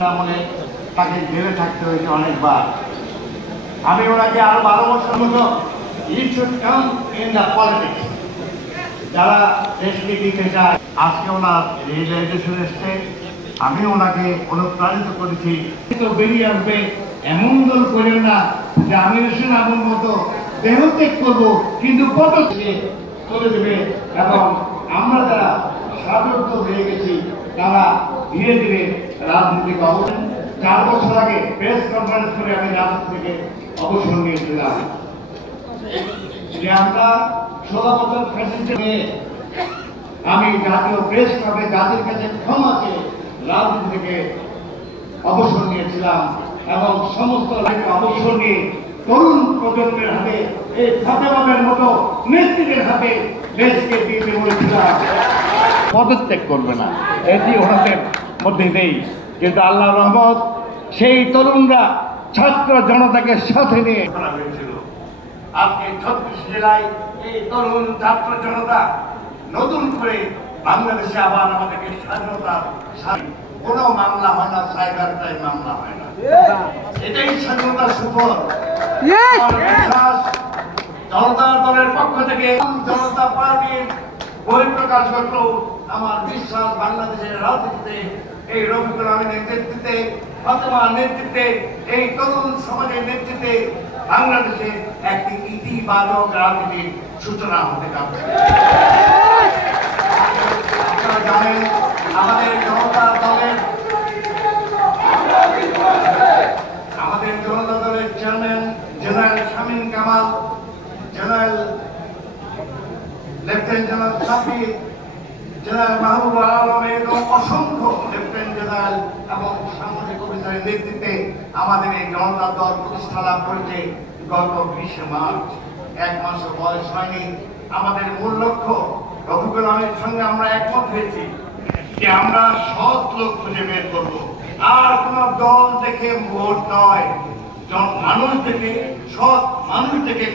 তাকে জেলে থাকতে হয়েছে অনেকবার। আমি ওনাকে আরো 12 বছর মতো যারা দেশকে দিতে চায়, আজকে ওনার রিয়েলাইজেশন এসছে। আমি ওনাকে অনুপ্রাণিত করেছি, তো বেরিয়ে আসবে এমন দল করেন না যে আমি হোসেন আবুর মতো দেহত্যাগ করবো কিন্তু পদক চলে দেবে। এবং আমরা যারা সাধুত্ব হয়ে গেছি তারা ধীরে ধীরে রাজনীতিক অবদান। 4 বছর আগে প্রেস কনফারেন্স করে আমি রাজনীতি থেকে অবসর নিয়েছিলাম যে আমরা 16 বছর প্রেসিডেন্টে আমি জাতীয় প্রেস ক্লাবে জাতির কাছে ক্ষমা চেয়ে রাজনীতি থেকে অবসর নিয়েছিলাম এবং সমস্ত অবসর নিয়ে তরুণ প্রজন্মের হাতে এই ফাতেমাদের মতো নেতৃত্বের হাতে দেশকে দিতে বলেছিলাম পদত্যাগ করবে না, এটি ওনাদের মধ্যে নেই। কিন্তু আল্লাহ রহমত সেই তরুণরা ছাত্র জনতাকে সাথে নিয়ে করা হয়েছিল। আজকে 36 জেলায় এই তরুণ ছাত্র জনতা নতুন করে বাংলাদেশে আবার আমাদেরকে স্বাধীনতার কোনো মামলা হয় না, সাইবার ক্রাইম মামলা হয় না। এটাই স্বাধীনতার সুফল। জনতা দলের পক্ষ থেকে জনতা পার্টির বহিঃপ্রকাশ ঘটল আমার বিশ্বাস বাংলাদেশের রাজনীতিতে এই রফিকুল আমিনের নেতৃত্বে, ফাতেমার নেতৃত্বে, এই তরুণ সমাজের নেতৃত্বে বাংলাদেশে একটি ইতিবাচক রাজনীতির সূচনা হতে যাচ্ছে। আপনারা জানেন আমাদের জনতা দলের chairman general Shamim Kamal, general lieutenant general Safi, general Mahbub Alam এবং অসংখ্য লেফটেন্যান্ট জেনারেল এবং সাংগঠনিক অফিসারের নেতৃত্বে আমাদের এই জনতা দল প্রতিষ্ঠা লাভ করেছে গত 20 মার্চ। 1 মাসও বয়স হয়নি। আমাদের মূল লক্ষ্য রফিকুল আমিনের সঙ্গে আমরা একমত হয়েছি যে আমরা সৎ লোক খুঁজে বের করব, আর কোন দল দেখে ভোট নয়, মানুষ থেকে, সৎ মানুষ থেকে।